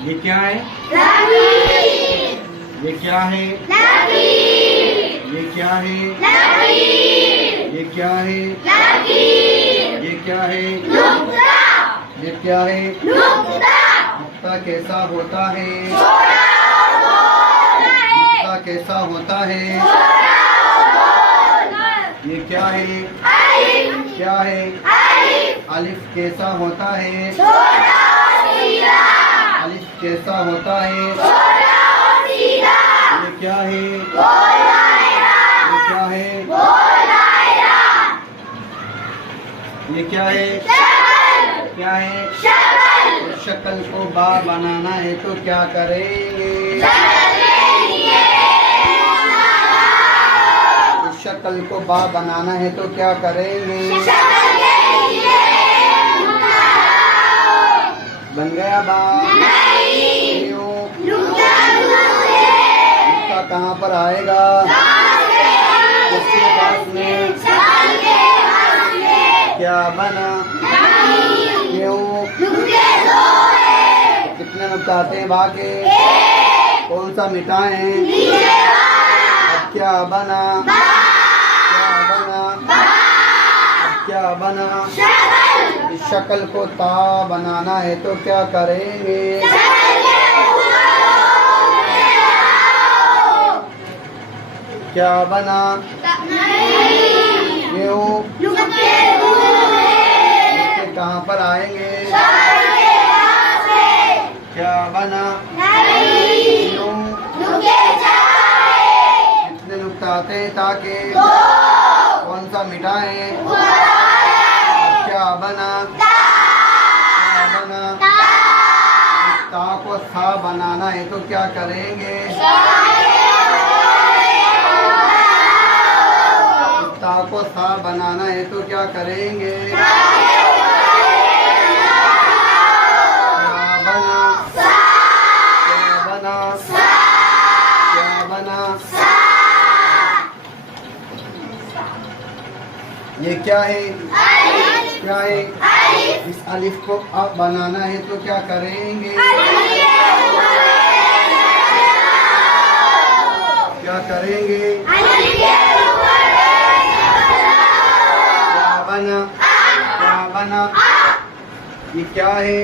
ये क्या है? ये क्या है? ये क्या है? ये क्या है? ये क्या है? ये क्या है? नुक्ता कैसा होता है? नुक्ता कैसा होता है? ये क्या है? क्या है? अलिफ कैसा होता है? अलिफ कैसा होता है? ये क्या है? ये क्या है? ये क्या है? क्या है? शक्ल को बा बनाना है तो क्या करेंगे? शक्ल को बा बनाना है तो क्या करेंगे? बन गया बा? क्यों? नुक्ता कहाँ पर आएगा? किसके पास में? क्या बना? क्यों? कितने नुक्ता आते हैं बा के? कौन सा मिटाएं? अब क्या बना? क्या बना? अब क्या बना? इस शक्ल को ता बनाना है तो क्या करेंगे? क्या बना? क्यों? नुक्ते कहाँ पर आएंगे? क्या बना? क्यों? कितने नुक्ते आते हैं ताकि? कौन सा मिटाएं? क्या बना? क्या बना? इस ता को सा बनाना है तो क्या करेंगे? इस ता को सा बनाना है तो क्या करेंगे? क्या बना? क्या बना? क्या बना? ये क्या है? क्या है? इस अलिफ को अब बनाना है तो क्या करेंगे? क्या करेंगे? क्या बना? क्या बना? ये क्या है?